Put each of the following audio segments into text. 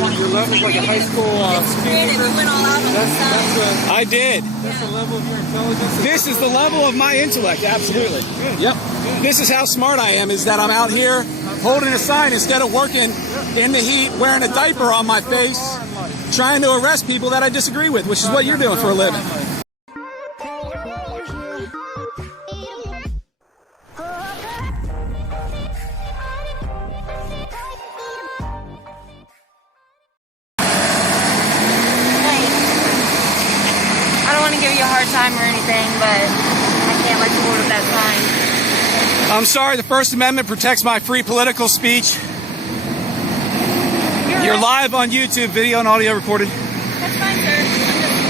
Your level's like a high school creative. You went all out on the side. I did. That's the level of your intelligence. This is the level of my intellect, absolutely. Yep. This is how smart I am, is that I'm out here holding a sign instead of working in the heat, wearing a diaper on my face, trying to arrest people that I disagree with, which is what you're doing for a living. Give you a hard time or anything, but I can't let you hold up that sign. I'm sorry, the First Amendment protects my free political speech. You're live on YouTube, video and audio recorded. That's fine, sir.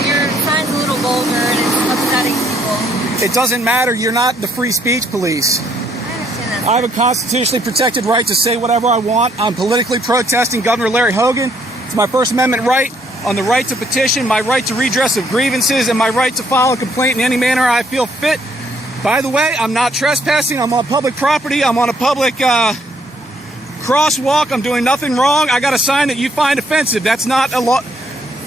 Your sign's a little vulgar and it's upsetting people. It doesn't matter, you're not the free speech police. I understand that. I have a constitutionally protected right to say whatever I want. I'm politically protesting Governor Larry Hogan. It's my First Amendment right. On the right to petition, my right to redress of grievances, and my right to file a complaint in any manner I feel fit. By the way, I'm not trespassing. I'm on public property. I'm on a public crosswalk. I'm doing nothing wrong. I got a sign that you find offensive. That's not a law.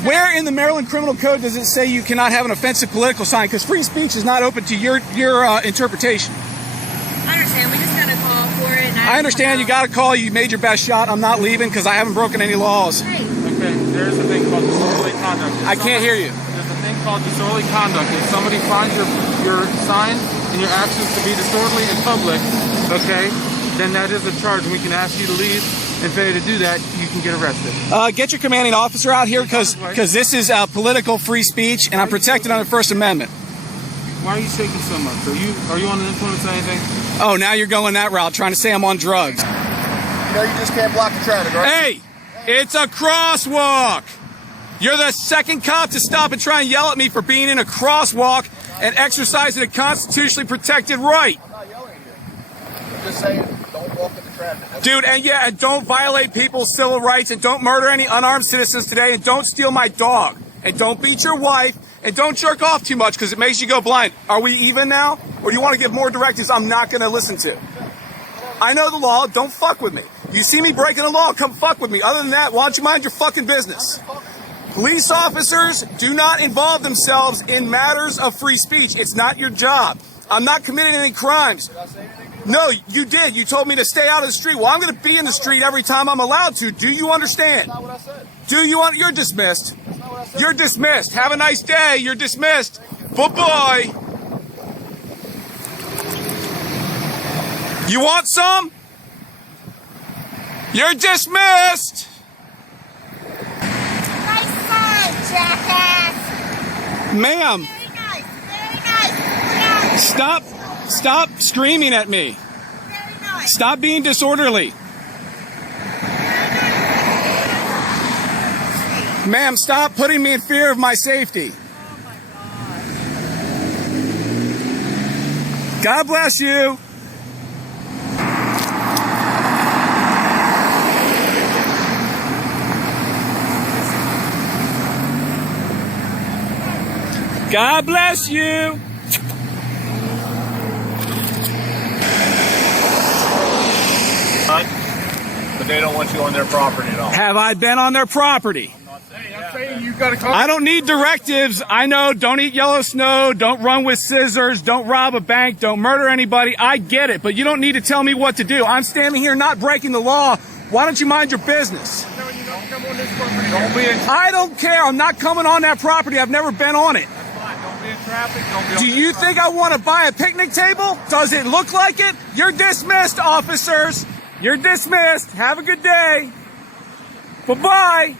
Where in the Maryland Criminal Code does it say you cannot have an offensive political sign? Because free speech is not open to your interpretation. I understand. We just got a call for it. I understand you got a call. You made your best shot. I'm not leaving because I haven't broken any laws. Hey. Okay, there's a thing called disorderly conduct. I can't hear you. There's a thing called disorderly conduct. If somebody finds your signs and your actions to be disorderly in public, okay, then that is a charge. We can ask you to leave, and failure to do that, you can get arrested. Get your commanding officer out here because this is political free speech, and I'm protected under the First Amendment. Why are you shaking so much? Are you on the influence of anything? Oh, now you're going that route, trying to say I'm on drugs. You know you just can't block the traffic, right? Hey, it's a crosswalk. You're the second cop to stop and try and yell at me for being in a crosswalk and exercising a constitutionally protected right. I'm not yelling at you. I'm just saying, don't walk in the traffic. Dude, and don't violate people's civil rights, and don't murder any unarmed citizens today, and don't steal my dog, and don't beat your wife, and don't jerk off too much because it makes you go blind. Are we even now? Or do you want to give more directives I'm not going to listen to? I know the law. Don't fuck with me. You see me breaking the law, come fuck with me. Other than that, why don't you mind your fucking business? Police officers do not involve themselves in matters of free speech. It's not your job. I'm not committing any crimes. No, you did. You told me to stay out of the street. Well, I'm going to be in the street every time I'm allowed to. Do you understand? That's not what I said. Do you want? You're dismissed. That's not what I said. You're dismissed. Have a nice day. You're dismissed. Bye-bye. You want some? You're dismissed. Nice sign, jackass. Ma'am, Very nice. Very nice. stop screaming at me. Very nice. Stop being disorderly. Ma'am, stop putting me in fear of my safety. Oh my God. God bless you. God bless you. But they don't want you on their property at all. Have I been on their property? I'm saying you got to come. I don't need directives. I know, don't eat yellow snow, don't run with scissors, don't rob a bank, don't murder anybody. I get it, but you don't need to tell me what to do. I'm standing here not breaking the law. Why don't you mind your business? I don't care. I'm not coming on that property. I've never been on it. Do you think I want to buy a picnic table? Does it look like it? You're dismissed, officers. You're dismissed. Have a good day. Bye-bye.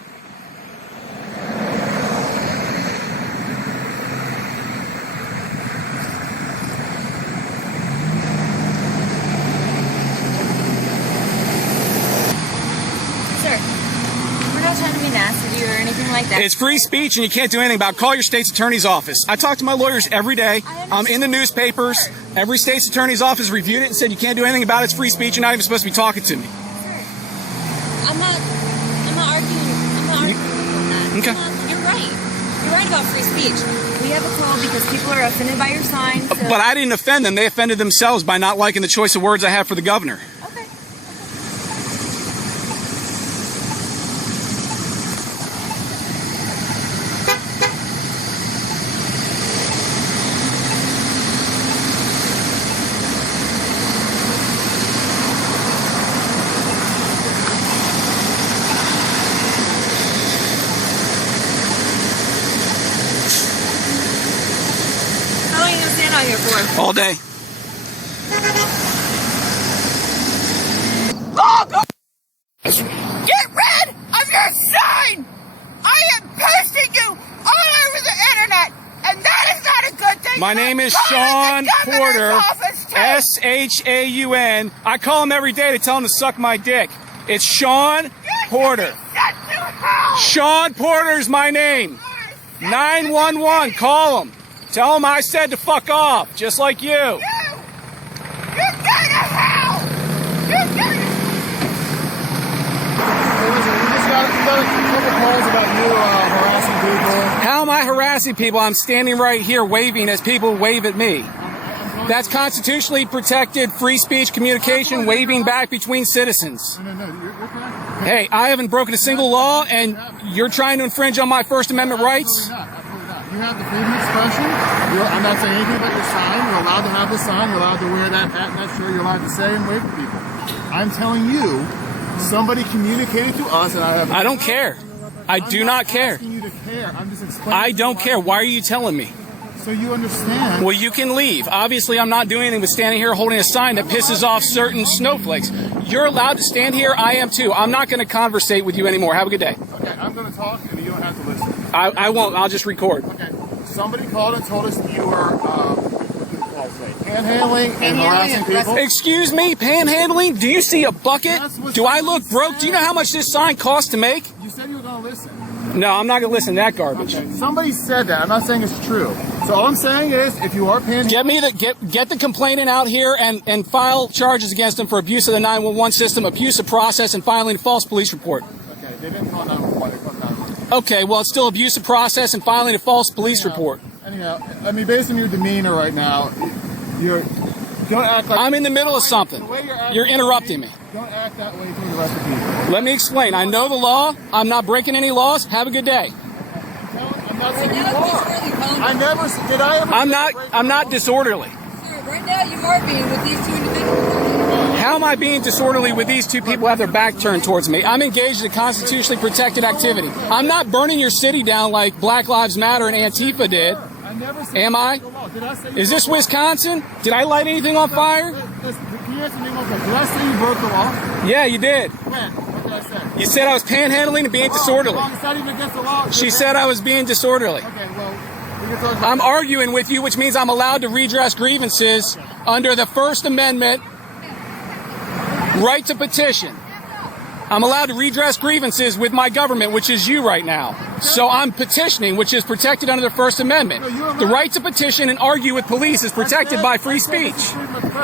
Sir, we're not trying to be nasty to you or anything like that. It's free speech and you can't do anything about it. Call your state's attorney's office. I talk to my lawyers every day. I'm in the newspapers. Every state's attorney's office reviewed it and said you can't do anything about it. It's free speech. You're not even supposed to be talking to me. I'm not arguing with that. Okay. You're right. You're right about free speech. We have a call because people are offended by your sign. So. But I didn't offend them. They offended themselves by not liking the choice of words I have for the governor. Okay. here for? All day. Get rid of your sign! I am posting you all over the internet, and that is not a good thing. My name is Call Sean the governor's Porter, office, too. S-H-A-U-N. I call him every day to tell him to suck my dick. It's Sean Porter. Sent to hell. Sean Porter's my name. 911, call him. Tell him I said to fuck off, just like you. You're going to hell. You're going to We just got a couple calls about you harassing people. How am I harassing people? I'm standing right here waving as people wave at me. That's constitutionally protected free speech communication, waving back between citizens. No, you're correct. Hey, I haven't broken a single law, and you're trying to infringe on my First Amendment rights? Absolutely not. You have the freedom of expression. I'm not saying anything about your sign. You're allowed to have the sign. You're allowed to wear that hat and that shirt. You're allowed to say and wave to people. I'm telling you, somebody communicated to us, and I don't care. I do not care. I'm asking you to care. I'm just explaining. I don't care. Why are you telling me? So you understand. Well, you can leave. Obviously, I'm not doing anything but standing here holding a sign that pisses off certain snowflakes. You're allowed to stand here. I am too. I'm not going to conversate with you anymore. Have a good day. Okay, I'm going to talk, and you don't have to listen. I won't. I'll just record. Okay. Somebody called and told us you were panhandling and harassing people. Excuse me, panhandling? Do you see a bucket? Do I look broke? Do you know how much this sign costs to make? You said you were going to listen. No, I'm not going to listen to that garbage. Okay. Somebody said that. I'm not saying it's true. So all I'm saying is, if you are panhandling, Get the complainant out here and file charges against him for abuse of the 911 system, abuse of process, and filing a false police report. Okay, they didn't call 911. They called 911. Okay, well, it's still abuse of process and filing a false police report. Anyhow, I mean, based on your demeanor right now, don't act like I'm in the middle of something. the way acting You're interrupting me. Don't act that way to the rest of the people. Let me explain. I know the law. I'm not breaking any laws. Have a good day. I'm not saying you are. I never did. I ever. I'm not disorderly. Sir, right now you are being with these two individuals. How am I being disorderly with these two people who have their back turned towards me? I'm engaged in a constitutionally protected activity. I'm not burning your city down like Black Lives Matter and Antifa did. I never said Am I? Did I say Is this Wisconsin? Did I light anything on fire? Listen, can you answer me one question? Did I say you broke the law? Yeah, you did. When? What did I say? You said I was panhandling and being disorderly. Wrong. It's not even against the law. She said I was being disorderly. Okay, well, we can talk about I'm arguing with you, which means I'm allowed to redress grievances under the First Amendment right to petition. I'm allowed to redress grievances with my government, which is you right now. So I'm petitioning, which is protected under the First Amendment. The right to petition and argue with police is protected by free speech.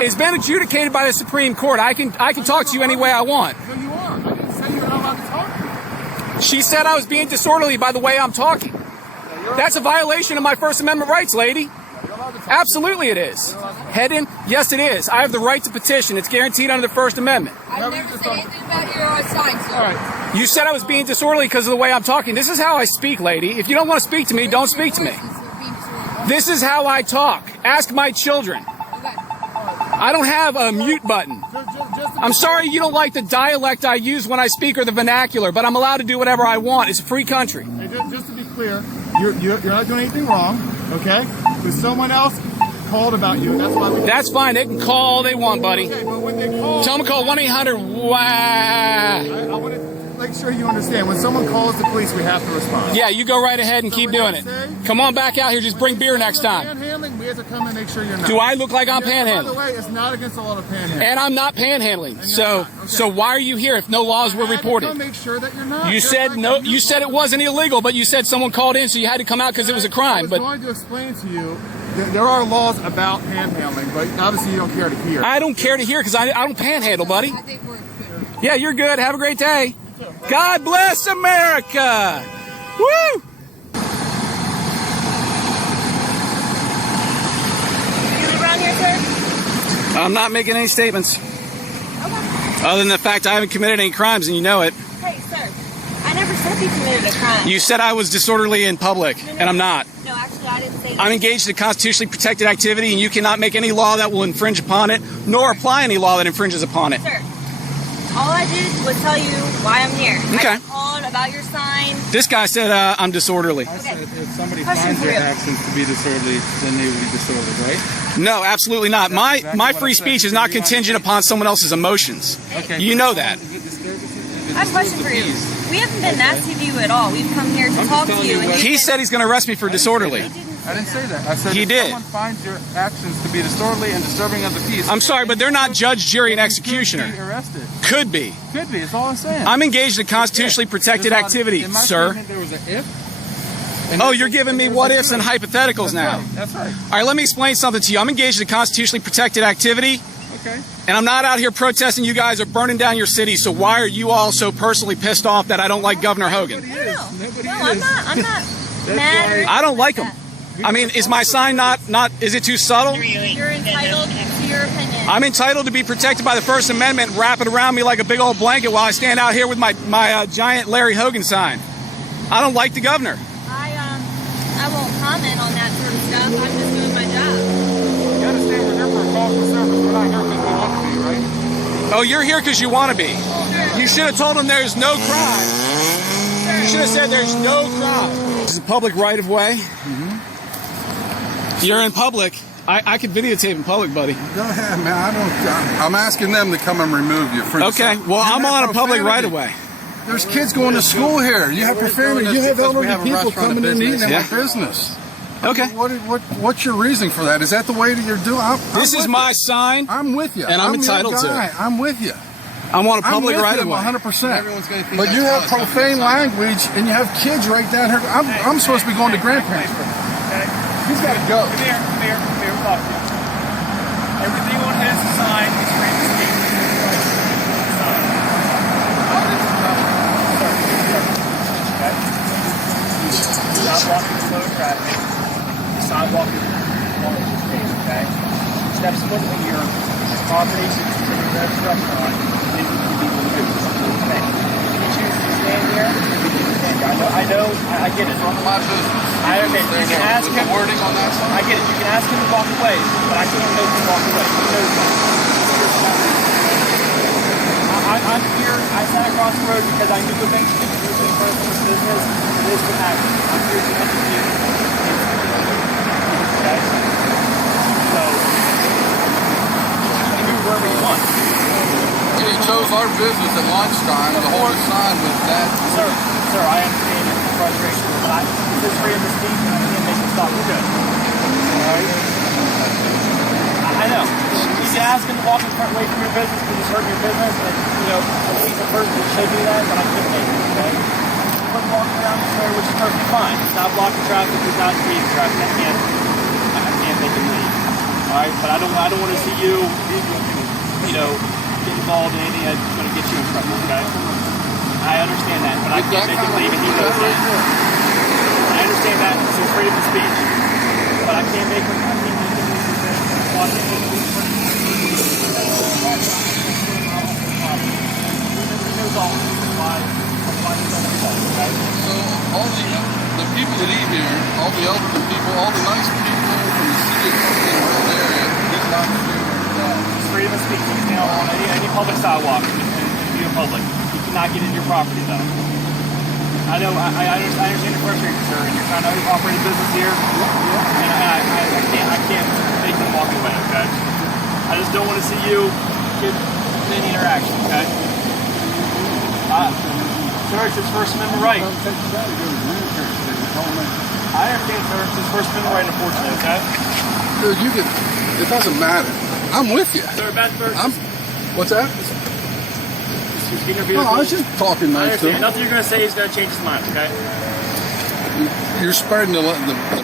It's been adjudicated by the Supreme Court. I can talk to you any way I want. No, you are. I didn't say you were not allowed to talk. She said I was being disorderly by the way I'm talking. That's a violation of my First Amendment rights, lady. Absolutely it is. Hedden, yes it is. I have the right to petition. It's guaranteed under the First Amendment. I've never said anything about your sign, sir. All right. You said I was being disorderly because of the way I'm talking. This is how I speak, lady. If you don't want to speak to me, don't speak to me. This is how I talk. Ask my children. I don't have a mute button. I'm sorry you don't like the dialect I use when I speak or the vernacular, but I'm allowed to do whatever I want. It's a free country. Hey, just to be clear, you're not doing anything wrong, okay? Because someone else called about you. That's why. That's fine. They can call all they want, buddy. Okay, but when they call, Tell them to call 1-800-WAH. I want to make sure you understand. When someone calls the police, we have to respond. Yeah, you go right ahead and keep doing it. Come on back out here. Just bring beer next time. Panhandling, we have to come and make sure you're not. Do I look like I'm By the panhandling? way, it's not against the law to panhandle. And I'm not panhandling. So why are you here if no laws were I had to reported? come make sure that you're not. You said no. You said it wasn't illegal, but you said someone called in, so you had to come out because it was a I crime. was But going to explain to you that there are laws about panhandling, but obviously you don't care to hear. I don't care to hear because I don't panhandle, buddy. I think we're good. Yeah, you're good. Have a great day. God bless America. Woo! You live around here, sir? I'm not making any statements. Okay. Other than the fact I haven't committed any crimes, and you know it. Hey, sir. I never said you committed a crime. You said I was disorderly in public, and I'm not. No, actually, I didn't say that. I'm engaged in a constitutionally protected activity, and you cannot make any law that will infringe upon it, nor apply any law that infringes upon it. Sir, all I did was tell you why I'm here. Okay. I called about your sign. This guy said I'm disorderly. I said if somebody Question finds for your you. actions to be disorderly, then they will be disorderly, right? No, absolutely not. That's My exactly my what I free said. speech is not You want contingent to- upon someone else's emotions. Okay. You know that. I have a question for you. We haven't been nasty to you at all. We've come here to I'm talk just to telling you. you And what- you've He been- said he's going to arrest me for disorderly. I didn't say that. I said He if did. someone finds your actions to be disorderly and disturbing of the peace, I'm sorry, but they're not judge, jury, and you executioner. could be arrested. Could be. Could be. That's all I'm saying. I'm engaged in constitutionally protected There's not- activity, in my sir. statement, there was an if. and Oh, there's you're a- giving me there's what a ifs and could. hypotheticals That's now. right. That's right. All right, let me explain something to you. I'm engaged in constitutionally protected activity, Okay. and I'm not out here protesting you guys are burning down your city, so why are you all so personally pissed off that I don't like Governor Hogan? Nobody No, is. I'm not mad. or I don't like him. that. I mean, is my sign not, is it too subtle? You're entitled to your opinion. I'm entitled to be protected by the First Amendment and wrap it around me like a big old blanket while I stand out here with my giant Larry Hogan sign. I don't like the governor. I won't comment on that sort of stuff. I'm just doing my job. You understand we're here for a call for service. We're not here because we want to be, right? Oh, you're here because you want to be. You should have told him there's no crime. You should have said there's no crime. This is a public right-of-way. You're in public. I could videotape in public, buddy. Go ahead, man. I'm asking them to come and remove you. For Okay, well, I'm on a public right-of-way. There's kids going to school here. You have profanity. You have elderly people coming in and eating in Yeah. my business. Okay. What's your reasoning for that? Is that the way that you're doing? This is my sign. I'm with you. And I'm your entitled to it. guy. I'm with you. I'm on a public I'm with right-of-way. 100%. But you have profane language and you have kids right down here. I'm supposed to be going to grandparents. He's got to go. Come here, talk to you. Everything on his sign is free to speak. Okay? Stop walking the flow of traffic. Sidewalk is on the space, okay? Steps foot in your property, your restaurant, then you can be removed. Okay? If you choose to stand here, you can stand here. I get it. My business. You can ask him. Wording on that sign? I get it. You can ask him to walk away, but I can't make him walk away. He knows that. I'm here. I sat across the road because I knew eventually he was in front of this business. This would happen. I'm here to educate you. Okay? So, you can move wherever you want. You chose our business at lunchtime to hold a sign with that. Sir, I understand your frustration, but this is freedom of speech and I can't make you stop. We're good. Alright? I know. You can ask him to walk in front away from your business because it's hurting your business, and a decent person should do that, but I couldn't make it, okay? Quit walking around the square, which is perfectly fine. Stop blocking traffic without speeding traffic. I can't make it leave. Alright? But I don't want to see you, get involved in anything that's going to get you in trouble, okay? I understand that, but I can't make him leave, and he knows that. I understand that. This is freedom of speech, but I can't make him leave. Watch it. He knows all this. Why he's on the phone, okay? So all the people that eat here, all the elderly people, all the nice people from the city of Oakland area, he's not doing that. It's freedom of speech. You can nail on any public sidewalk and be in public. You cannot get into your property, though. I know, I understand your frustration, sir, and you're trying to operate a business here, and I can't make them walk away, okay? I just don't want to see you get in any interaction, okay? Sir, it's his First Amendment right. I understand, sir, it's his First Amendment right, unfortunately, okay? Dude, it doesn't matter. I'm with you. Sir, bad person. What's that? He's getting your No, I vehicle. was just talking I nice to understand. him. Nothing you're going to say is going to change his mind, okay? You're spreading the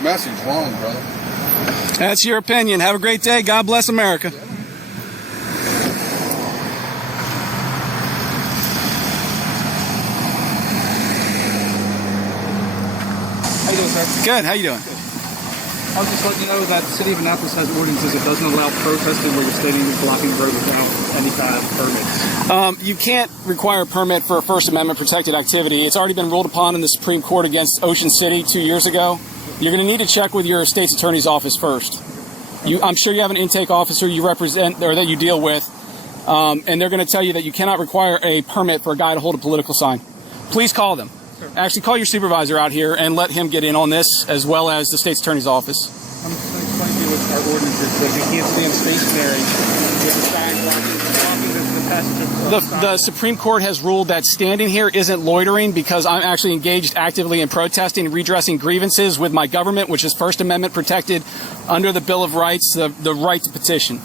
message wrong, brother. That's your opinion. Have a great day. God bless America. How you doing, sir? Good. How you doing? I was just letting you know that the city of Annapolis has ordinances that doesn't allow protesting where you're stating you're blocking the road without any kind of permits. You can't require a permit for a First Amendment protected activity. It's already been ruled upon in the Supreme Court against Ocean City 2 years ago. You're going to need to check with your state's attorney's office first. I'm sure you have an intake officer you represent or that you deal with, and they're going to tell you that you cannot require a permit for a guy to hold a political sign. Please call them. Actually, call your supervisor out here and let him get in on this, as well as the state's attorney's office. I'm just going to explain to you what our ordinance is. Says you can't stand stationary with a sign blocking the passage of The Supreme Court has ruled that standing here isn't loitering because I'm actually engaged actively in protesting, redressing grievances with my government, which is First Amendment protected under the Bill of Rights, the right to petition.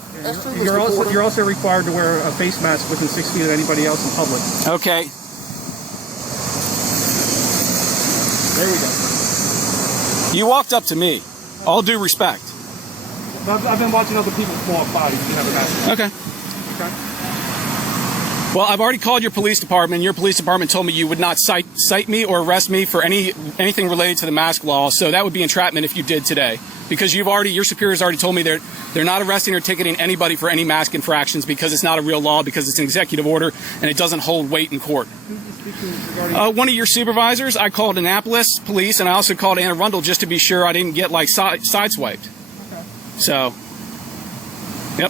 You're also required to wear a face mask within 6 feet of anybody else in public. Okay. There we go. You walked up to me. All due respect. I've been watching other people walk by. You have a mask. Okay. Okay. Well, I've already called your police department, and your police department told me you would not cite me or arrest me for anything related to the mask law, so that would be entrapment if you did today. Because your superiors already told me they're not arresting or ticketing anybody for any mask infractions because it's not a real law, because it's an executive order, and it doesn't hold weight in court. One of your supervisors, I called Annapolis Police, and I also called Anne Arundel just to be sure I didn't get, like, sideswiped. Okay. So, yep.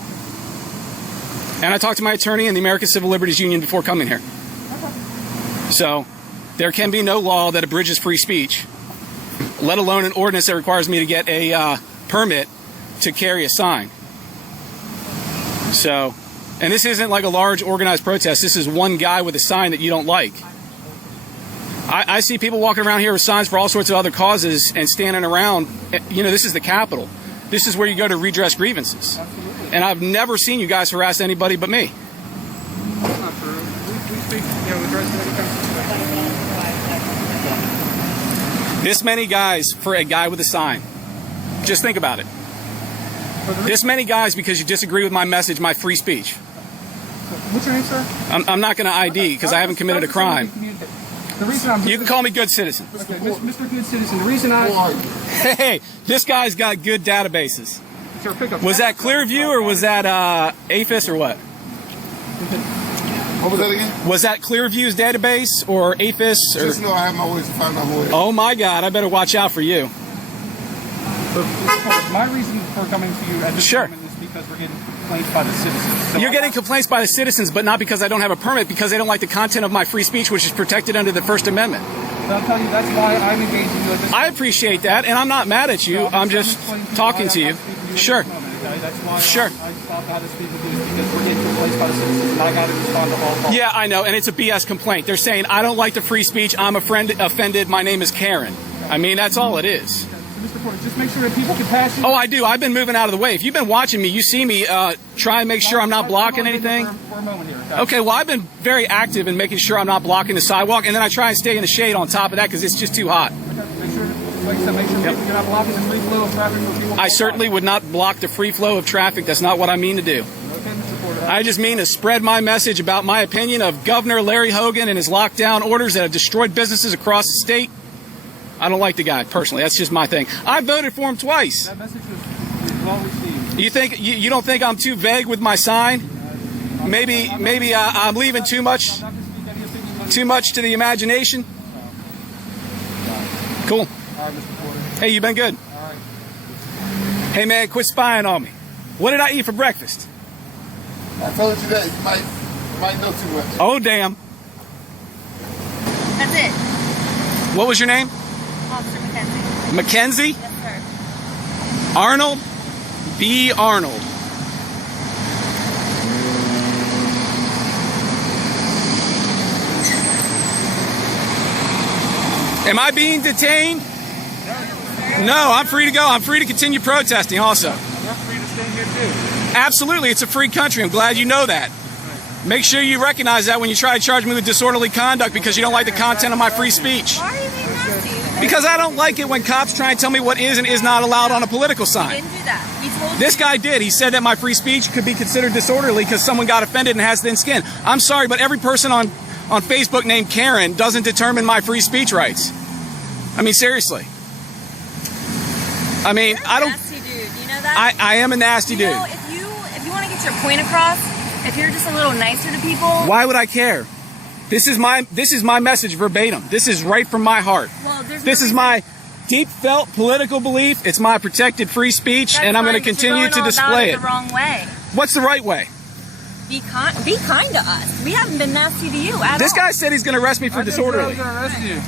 And I talked to my attorney and the American Civil Liberties Union before coming here. So, there can be no law that abridges free speech, let alone an ordinance that requires me to get a permit to carry a sign. So, and this isn't like a large organized protest. This is one guy with a sign that you don't like. I see people walking around here with signs for all sorts of other causes and standing around. You know, this is the Capitol. This is where you go to redress grievances. Absolutely. And I've never seen you guys harass anybody but me. That's not true. We speak, address many times. This many guys for a guy with a sign. Just think about it. This many guys because you disagree with my message, my free speech. What's your name, sir? I'm not going to ID because I haven't committed a crime. The reason You can call me good citizen. Okay, Mr. Good Citizen. The reason Hey, this guy's got good databases. Sir, pick up. Was that Clearview or was that APHIS or what? What was that again? Was that Clearview's database or APHIS? Or... Just know I have my ways to find out who it is. Oh my God, I better watch out for you. My reason for coming to you at this Sure. moment is because we're getting complaints by the citizens. So You're getting complaints by the citizens, but not because I don't have a permit, because they don't like the content of my free speech, which is protected under the First Amendment. I'll tell you, that's why I'm engaging you at this I appreciate that, and I'm not mad at you. I'm just talking to you. Sure. That's why Sure. I stopped how to speak with you, because we're getting complaints by the citizens, and I got to respond to all calls. Yeah, I know, and it's a BS complaint. They're saying, I don't like the free speech, I'm offended, my name is Karen. I mean, that's all it is. So, Mr. Porter, just make sure that people can pass you. Oh, I do. I've been moving out of the way. If you've been watching me, you see me try and make sure I'm not blocking anything. For a moment here, Okay, well, I've been very active in making sure I'm not blocking the sidewalk, and then I try and stay in the shade on top of that because it's just too hot. Make sure, like I said, make sure you're not blocking the free flow of traffic for people. I certainly would not block the free flow of traffic. That's not what I mean to do. Okay, Mr. Porter. I just mean to spread my message about my opinion of Governor Larry Hogan and his lockdown orders that have destroyed businesses across the state. I don't like the guy, personally. That's just my thing. I voted for him twice. That message was well received. You don't think I'm too vague with my sign? Maybe I'm leaving too much to the imagination. Cool. All right, Mr. Porter. Hey, you been good? All right. Hey man, quit spying on me. What did I eat for breakfast? I told you that you might know too much. Oh damn. That's it. What was your name? Officer Mackenzie. Mackenzie? Yes, sir. Arnold? B. Arnold. Am I being detained? No, I'm free to go. I'm free to continue protesting also. You're free to stay here too. Absolutely, it's a free country. I'm glad you know that. Make sure you recognize that when you try to charge me with disorderly conduct because you don't like the content of my free speech. Why are you being nasty? Because I don't like it when cops try and tell me what is and is not allowed on a political He sign. didn't do that. He told This you. guy did. He said that my free speech could be considered disorderly because someone got offended and has thin skin. I'm sorry, but every person on Facebook named Karen doesn't determine my free speech rights. I mean, seriously. I mean, You're a I don't. nasty dude. You know that? I am a nasty You dude. know, if you want to get your point across, if you're just a little nicer to people. Why would I care? This is my message verbatim. This is right from my heart. Well, there's This no is reason- my deep felt political belief. It's my protected free speech, That's and I'm going to fine, but continue you're to going display about it. the wrong way. What's the right way? Be kind to us. We haven't been nasty to you at This all. guy said he's going to arrest me for I didn't say I was disorderly. gonna arrest you.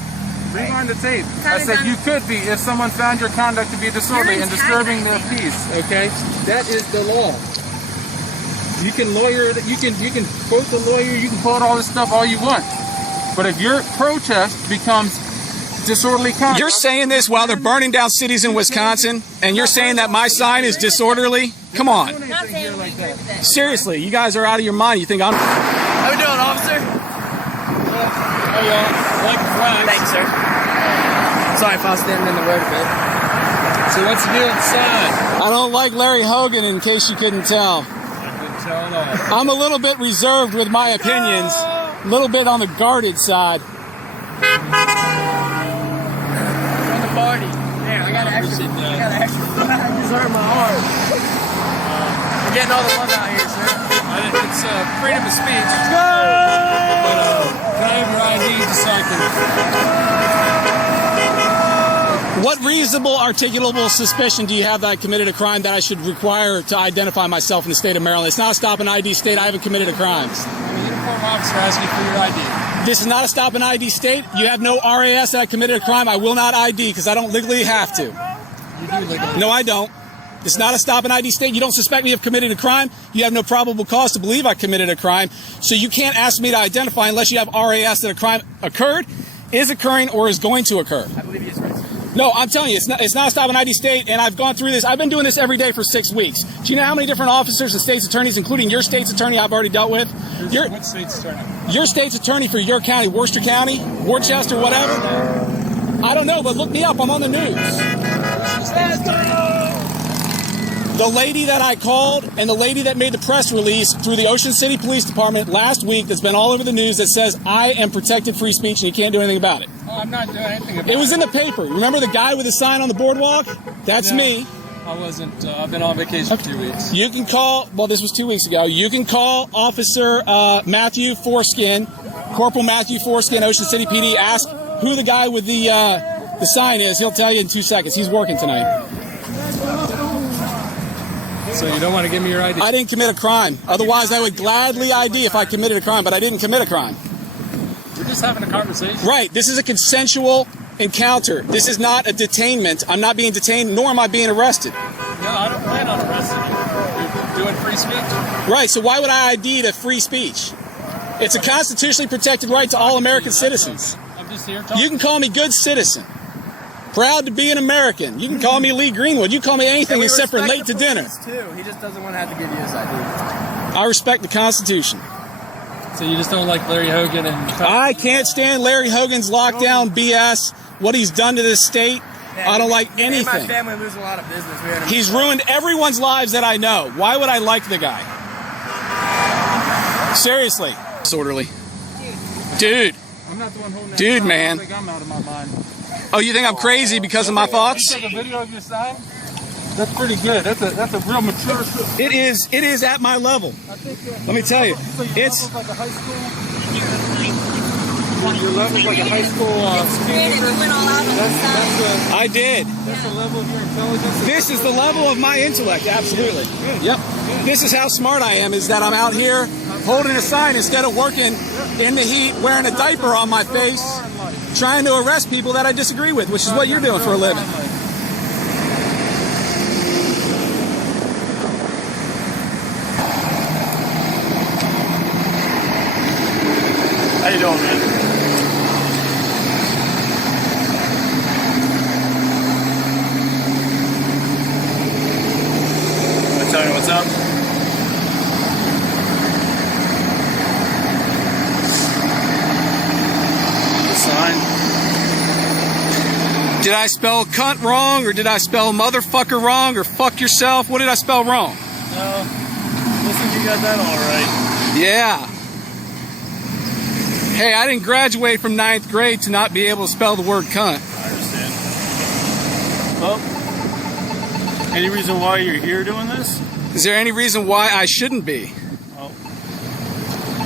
Rewind the tape. I said you could be if someone found your conduct to be disorderly and disturbing their peace. Okay, that is the law. You can lawyer it. You can quote the lawyer. You can quote all this stuff all you want. But if your protest becomes disorderly conduct, You're saying this while they're burning down cities in Wisconsin, and you're saying that my sign is disorderly? Come on. Not saying we agree with it. Seriously, you guys are out of your mind. You think I'm... How we doing, officer? How y'all? Like flags. Thanks, sir. Sorry if I was standing in the road a bit. So what's the deal inside? I don't like Larry Hogan, in case you couldn't tell. I couldn't tell at all. I'm a little bit reserved with my opinions. A little bit on the guarded side. On the party. Man, I got an extra. I deserve my arm. We're getting all the love out here, sir. It's freedom of speech. But can I have your ID just so I can... What reasonable, articulable suspicion do you have that I committed a crime that I should require to identify myself in the state of Maryland? It's not a stop and ID state. I haven't committed a crime. I'm a uniformed officer asking for your ID. This is not a stop and ID state. You have no RAS that I committed a crime. I will not ID because I don't legally have to. You do legally. No, I don't. It's not a stop and ID state. You don't suspect me of committing a crime. You have no probable cause to believe I committed a crime. So you can't ask me to identify unless you have RAS that a crime occurred, is occurring, or is going to occur. I believe he's right, sir. No, I'm telling you, it's not a stop and ID state, and I've gone through this. I've been doing this every day for 6 weeks. Do you know how many different officers and state's attorneys, including your state's attorney, I've already dealt with? What state's attorney? Your state's attorney for your county, Worcester County, Worcester, whatever. I don't know, but look me up. I'm on the news. The lady that I called and the lady that made the press release through the Ocean City Police Department last week that's been all over the news that says I am protected free speech and you can't do anything about it. Oh, I'm not doing anything about it. It was in the paper. Remember the guy with the sign on the boardwalk? That's me. I wasn't. I've been on vacation for 2 weeks. You can call, well, this was 2 weeks ago. You can call Officer Matthew Foreskin, Corporal Matthew Foreskin, Ocean City PD. Ask who the guy with the sign is. He'll tell you in 2 seconds. He's working tonight. So you don't want to give me your ID? I didn't commit a crime. Otherwise, I would gladly ID if I committed a crime, but I didn't commit a crime. We're just having a conversation. Right. This is a consensual encounter. This is not a detainment. I'm not being detained, nor am I being arrested. No, I don't plan on arresting you. You're doing free speech. Right. So why would I ID to free speech? It's a constitutionally protected right to all American citizens. I'm just here talking. You can call me good citizen. Proud to be an American. You can call me Lee Greenwood. You can call me anything except for late to dinner. Too. He just doesn't want to have to give you his ID. I respect the Constitution. So you just don't like Larry Hogan and... I can't stand Larry Hogan's lockdown BS, what he's done to this state. Yeah, I don't like me and anything. my family lose a lot of business. We had He's ruined everyone's lives that I know. Why would I like the guy? Seriously. Disorderly. Dude. I'm not the one holding that Dude, sign. man. I think I'm out of my mind. Oh, you think I'm crazy because of my thoughts? You take a video of your sign? That's pretty good. That's a real mature... It is at my level. Let me tell you. It's... like a high school... Your level's like a high school... Creative. You went all out on the side. I did. That's the level of your intelligence. This is the level of my intellect, absolutely. Yep. This is how smart I am, is that I'm out here holding a sign instead of working in the heat, wearing a diaper on my face, trying to arrest people that I disagree with, which is what you're doing for a living. How you doing, man? Want to tell you what's up? The sign. Did I spell cunt wrong, or did I spell motherfucker wrong, or fuck yourself? What did I spell wrong? No. Listen, you got that all right. Yeah. Hey, I didn't graduate from 9th grade to not be able to spell the word cunt. I understand. Well, any reason why you're here doing this? Is there any reason why I shouldn't be? Well,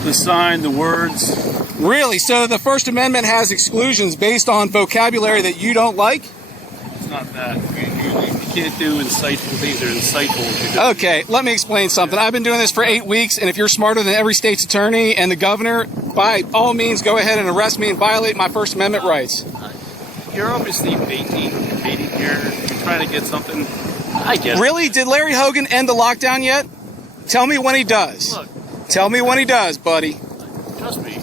the sign, the words. Really? So the First Amendment has exclusions based on vocabulary that you don't like? It's not that. You can't do insightful things that are insightful. Okay, let me explain something. I've been doing this for 8 weeks, and if you're smarter than every state's attorney and the governor, by all means, go ahead and arrest me and violate my First Amendment rights. you're obviously baiting. You're trying to get something. I get it. Really? Did Larry Hogan end the lockdown yet? Tell me when he does. Look, Tell me when he does, buddy. trust me,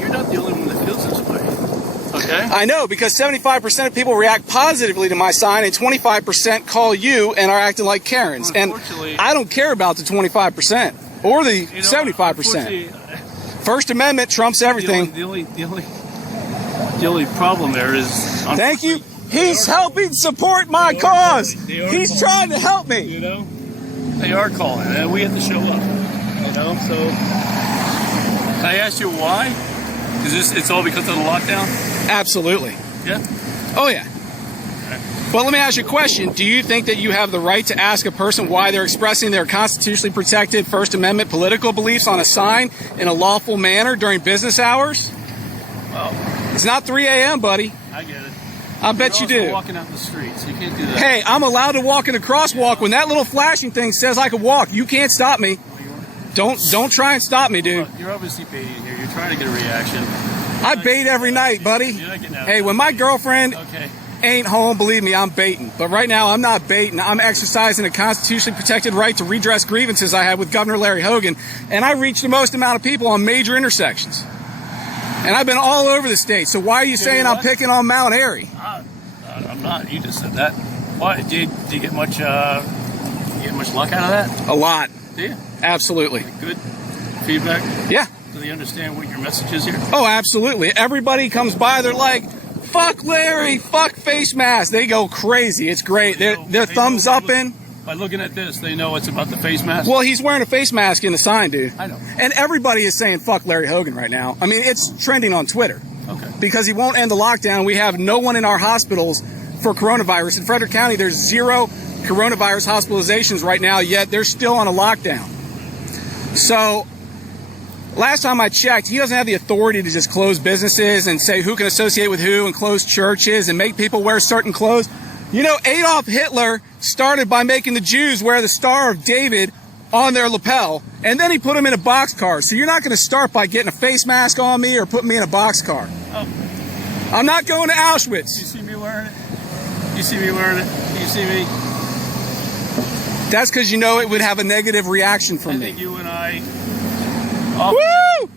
you're not the only one that feels this way. Okay? I know, because 75% of people react positively to my sign and 25% call you and are acting like Karens. And I don't care about the 25% or the 75%. First Amendment trumps everything. The only problem there is... Thank you. He's helping support my cause. He's trying to help me. You know? They are calling, and we have to show up. You know, so... Can I ask you why? It's all because of the lockdown? Absolutely. Yeah? Oh, yeah. But let me ask you a question. Do you think that you have the right to ask a person why they're expressing their constitutionally protected First Amendment political beliefs on a sign in a lawful manner during business hours? Well, it's not 3 a.m., buddy. I get it. I bet you do. Walking out in the streets, you can't do that. Hey, I'm allowed to walk in a crosswalk when that little flashing thing says I can walk. You can't stop me. Don't try and stop me, dude. Look, you're obviously baiting here. You're trying to get a reaction. I bait every night, buddy. Hey, when my girlfriend ain't home, believe me, I'm baiting. But right now, I'm not baiting. I'm exercising a constitutionally protected right to redress grievances I had with Governor Larry Hogan, and I reached the most amount of people on major intersections. And I've been all over the state. So why are you saying I'm picking on Mount Airy? I'm not. You just said that. Why? Did you get much? Luck out of that? A lot. Do you? Absolutely. Good feedback. Yeah. Do they understand what your message is here? Oh, absolutely. Everybody comes by, they're like, fuck Larry, fuck face mask. They go crazy. It's great. They're thumbs up in. By looking at this, they know it's about the face mask. Well, he's wearing a face mask in the sign, dude. I know. And everybody is saying fuck Larry Hogan right now. I mean, it's trending on Twitter. Okay. Because he won't end the lockdown. We have no one in our hospitals for coronavirus. In Frederick County, there's 0 coronavirus hospitalizations right now, yet they're still on a lockdown. So, last time I checked, he doesn't have the authority to just close businesses and say who can associate with who and close churches and make people wear certain clothes. You know, Adolf Hitler started by making the Jews wear the Star of David on their lapel, and then he put them in a boxcar. So you're not going to start by getting a face mask on me or putting me in a boxcar. I'm not going to Auschwitz. You see me wearing it? You see me wearing it? You see me? That's because you know it would have a negative reaction from me. I think you and I... Woo!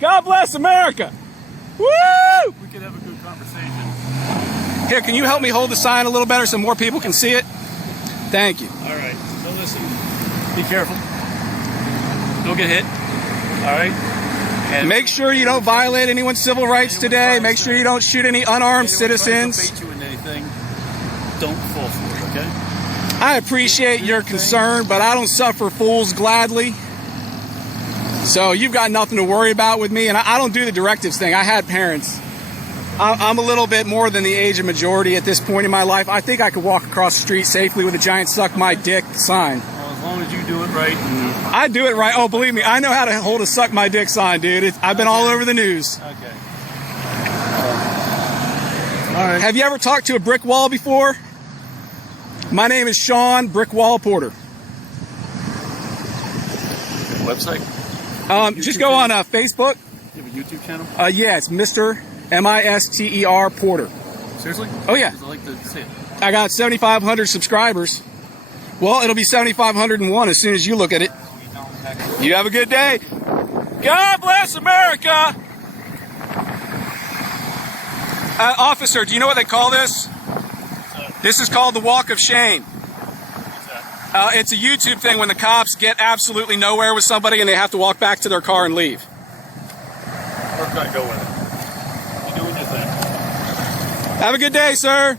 God bless America! Woo! We could have a good conversation. Here, can you help me hold the sign a little better so more people can see it? Thank you. All right. So listen, be careful. Don't get hit. All right? And make sure you don't violate anyone's civil rights today. Make sure you don't shoot any unarmed citizens. Bait you into anything, don't fall for it, okay? I appreciate your concern, but I don't suffer fools gladly. So you've got nothing to worry about with me, and I don't do the directives thing. I had parents. I'm a little bit more than the age of majority at this point in my life. I think I could walk across the street safely with a giant suck my dick sign. Well, as long as you do it right. I do it right. Oh, believe me, I know how to hold a suck my dick sign, dude. I've been all over the news. Okay. All right. Have you ever talked to a brick wall before? My name is Sean Brickwall Porter. Website? Just go on Facebook. You have a YouTube channel? Yeah, it's Mr. Mister Porter. Seriously? Oh, yeah. I like to see it. I got 7,500 subscribers. Well, it'll be 7,501 as soon as you look at it. You have a good day. God bless America! Officer, do you know what they call this? This is called the Walk of Shame. It's a YouTube thing when the cops get absolutely nowhere with somebody and they have to walk back to their car and leave. Or can I go with it? You're doing your thing. Have a good day, sir.